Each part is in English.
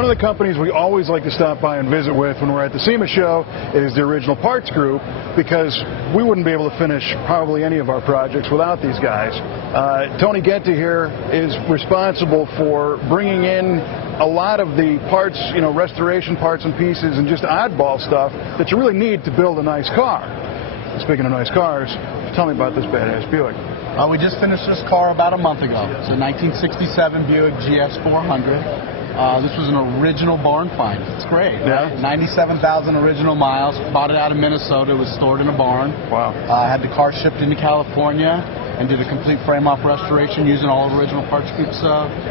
One of the companies we always like to stop by and visit with when we're at the SEMA show is the Original Parts Group, because we wouldn't be able to finish probably any of our projects without these guys. Tony Genty here is responsible for bringing in a lot of the parts, you know, restoration parts and pieces and just oddball stuff that you really need to build a nice car. Speaking of nice cars, tell me about this badass Buick. We just finished this car about a month ago. It's a 1967 Buick Gs 400. This was an original barn find. It's great. Yeah. Right? 97,000 original miles. Bought it out of Minnesota. It was stored in a barn. Wow. Had the car shipped into California and did a complete frame-off restoration using all of Original Parts Group's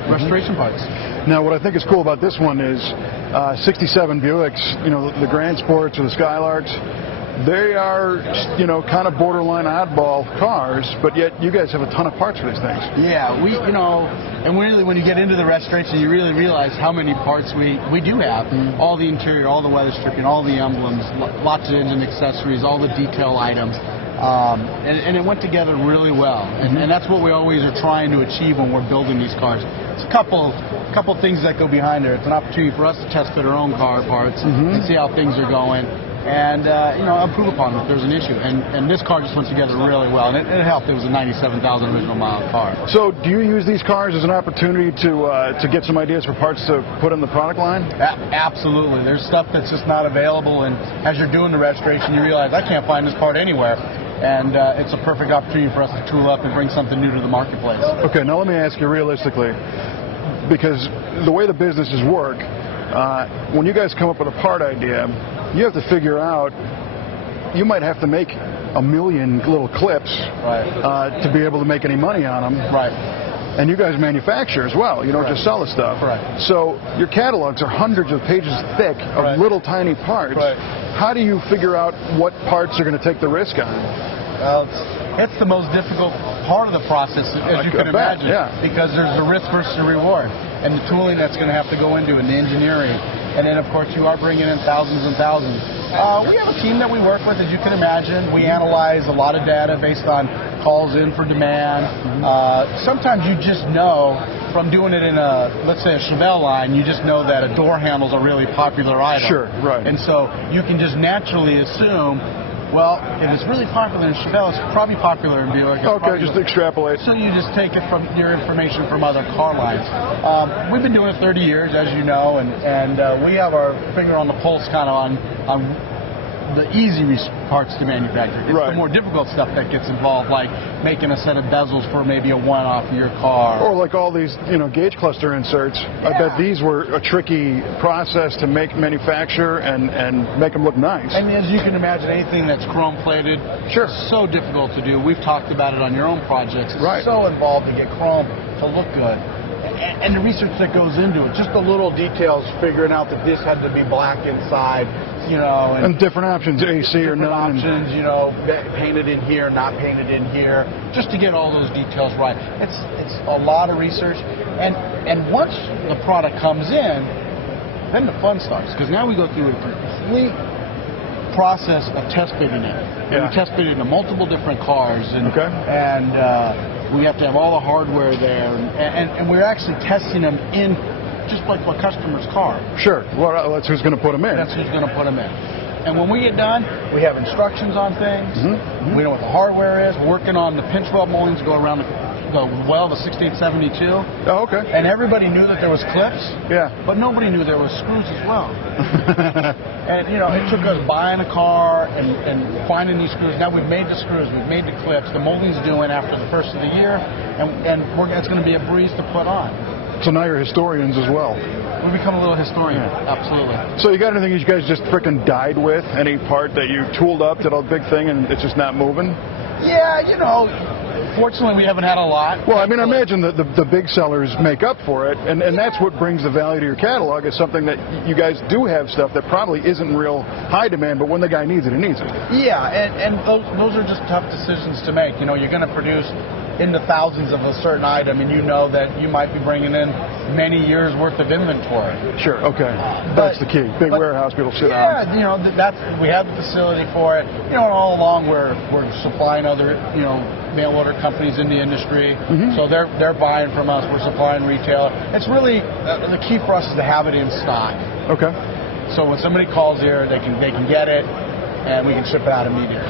restoration parts. Now, what I think is cool about this one is 67 Buicks, you know, the Grand Sports or the Skylarks, they are, you know, kind of borderline oddball cars, but yet you guys have a ton of parts for these things. Yeah, you know, and really when you get into the restoration, you really realize how many parts we do have. All the interior, all the weather stripping, all the emblems, lots of engine accessories, all the detail items. And it went together really well. And that's what we always are trying to achieve when we're building these cars. It's a couple things that go behind there. It's an opportunity for us to test fit our own car parts and see how things are going. And, you know, improve upon it if there's an issue. And this car just went together really well. And it helped. It was a 97,000 original mile car. So do you use these cars as an opportunity to get some ideas for parts to put in the product line? Absolutely. There's stuff that's just not available. And as you're doing the restoration, you realize, I can't find this part anywhere. And it's a perfect opportunity for us to tool up and bring something new to the marketplace. Okay, now let me ask you realistically, because the way the businesses work, when you guys come up with a part idea, you have to figure out, you might have to make 1 million little clips to be able to make any money on them. Right. And you guys manufacture as well. You don't just sell the stuff. Right. So your catalogs are hundreds of pages thick of little tiny parts. Right. How do you figure out what parts you're going to take the risk on? Well, it's the most difficult part of the process, as you can imagine, because there's a risk versus a reward, and the tooling that's going to have to go into it, and the engineering, and then of course you are bringing in thousands and thousands. We have a team that we work with, as you can imagine. We analyze a lot of data based on calls in for demand. Sometimes you just know from doing it in a, let's say, a Chevelle line, you just know that a door handle's a really popular item. Sure, right. And so you can just naturally assume, well, if it's really popular in Chevelle, it's probably popular in Buick. Okay, just extrapolate. So you just take it from your information from other car lines. We've been doing it 30 years, as you know, and we have our finger on the pulse kind of on the easy parts to manufacture. It's the more difficult stuff that gets involved, like making a set of bezels for maybe a one-off of your car. Or like all these, you know, gauge cluster inserts. I bet these were a tricky process to manufacture and make them look nice. And as you can imagine, anything that's chrome-plated, so difficult to do. We've talked about it on your own projects. It's so involved to get chrome to look good. And the research that goes into it, just the little details, figuring out that this had to be black inside, you know. And different options, AC or none. Options, you know, painted in here, not painted in here, just to get all those details right. It's a lot of research. And once the product comes in, then the fun starts. Because now we go through a complete process of test fitting it. And we test fit it into multiple different cars. And we have to have all the hardware there, and we're actually testing them in just like a customer's car. Sure. Well, that's who's going to put them in. That's who's going to put them in. And when we get done, we have instructions on things. We know what the hardware is. We're working on the pinch weld moldings to go around the 6872. Oh, okay. And everybody knew that there was clips. Yeah. But nobody knew there was screws as well. And, you know, it took us buying a car and finding these screws. Now we've made the screws, we've made the clips. The molding's due in after the first of the year, and it's going to be a breeze to put on. So now you're historians as well. We've become a little historian, absolutely. So you got anything you guys just frickin' died with? Any part that you tooled up, did a big thing, and it's just not moving? Yeah, you know, fortunately we haven't had a lot. Well, I mean, I imagine that the big sellers make up for it, and that's what brings the value to your catalog, is something that you guys do have stuff that probably isn't real high demand, but when the guy needs it, he needs it. Yeah, and those are just tough decisions to make. You know, you're going to produce into thousands of a certain item, and you know that you might be bringing in many years worth of inventory. Sure. Okay. That's the key. Big warehouse people sit on. Yeah, you know, we have the facility for it. You know, and all along we're supplying other, you know, mail order companies in the industry. So they're buying from us. We're supplying retail. It's really the key for us is to have it in stock. Okay. So when somebody calls here, they can get it, and we can ship it out immediately.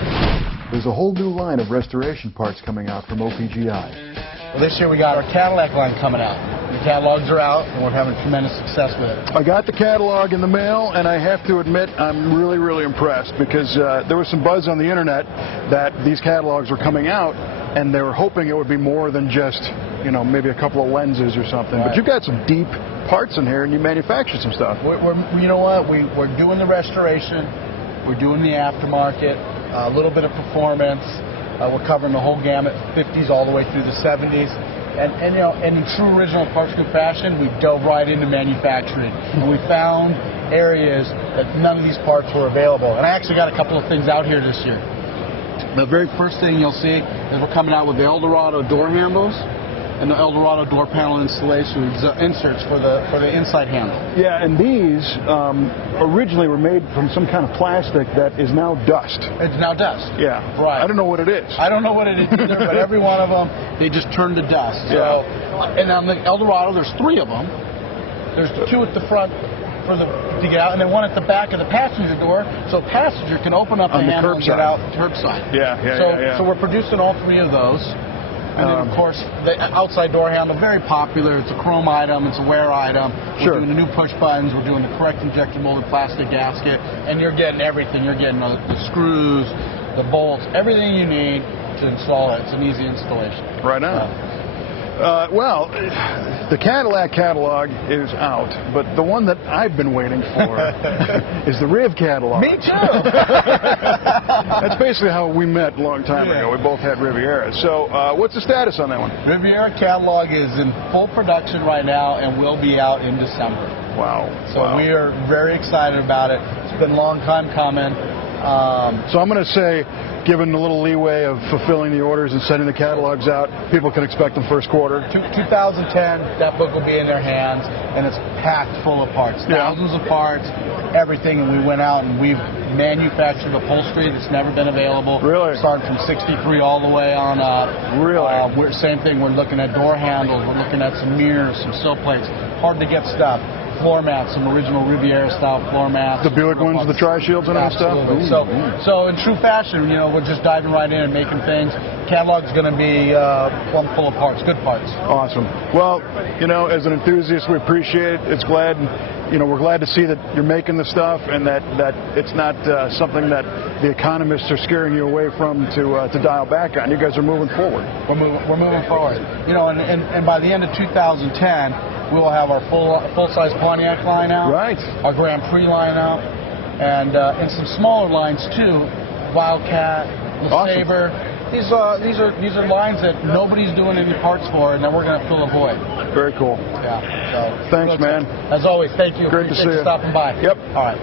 There's a whole new line of restoration parts coming out from OPGI. Well, this year we got our Cadillac line coming out. The catalogs are out, and we're having tremendous success with it. I got the catalog in the mail, and I have to admit I'm really, really impressed because there was some buzz on the internet that these catalogs were coming out, and they were hoping it would be more than just, you know, maybe a couple of lenses or something. Right. But you got some deep parts in here, and you manufactured some stuff. You know what? We're doing the restoration. We're doing the aftermarket. A little bit of performance. We're covering the whole gamut, 50s all the way through the 70s. And you know, and in true original Parts Group fashion, we dove right into manufacturing. And we found areas that none of these parts were available. And I actually got a couple of things out here this year. The very first thing you'll see is we're coming out with the Dorado door handles and the Dorado door panel installation inserts for the inside handle. Yeah, and these originally were made from some kind of plastic that is now dust. It's now dust. Yeah. Right. I don't know what it is. I don't know what it is either, but every one of them, they just turn to dust. So, yeah. And on the Dorado, there's 3 of them. There's 2 at the front to get out, and then 1 at the back of the passenger door, so a passenger can open up the handle and get out curbside. So we're producing all 3 of those. And then, of course, the outside door handle, very popular. It's a chrome item. It's a wear item. We're doing the new push buttons. We're doing the correct injection molded plastic gasket. And you're getting everything. You're getting the screws, the bolts, everything you need to install it. It's an easy installation. Right on. Well, the Cadillac catalog is out, but the one that I've been waiting for is the Riv catalog. Me too! That's basically how we met a long time ago. We both had Riviera. So what's the status on that one? Riviera catalog is in full production right now and will be out in December. Wow. So we are very excited about it. It's been a long time coming. So I'm going to say, given a little leeway of fulfilling the orders and sending the catalogs out, people can expect them first quarter. 2010, that book will be in their hands, and it's packed full of parts. Thousands of parts, everything, and we went out and we've manufactured upholstery that's never been available. Really? Starting from 63 all the way on up. Really? Same thing, we're looking at door handles, we're looking at some mirrors, some sill plates, hard to get stuff. Floor mats, some original Riviera style floor mats. The Buick ones with the tri-shields and all that stuff? So in true fashion, you know, we're just diving right in and making things. Catalog's going to be plumb full of parts, good parts. Awesome. Well, you know, as an enthusiast, we appreciate it. It's glad, you know, we're glad to see that you're making the stuff and that it's not something that the economists are scaring you away from to dial back on. You guys are moving forward. We're moving forward. You know, and by the end of 2010, we will have our full-size Pontiac line out, our Grand Prix line out, and some smaller lines too, Wildcat, LeSabre. These are lines that nobody's doing any parts for, and then we're going to fill a void. Very cool. Yeah. So thanks, man. As always, thank you. Great to see you. Stopping by. Yep. All right.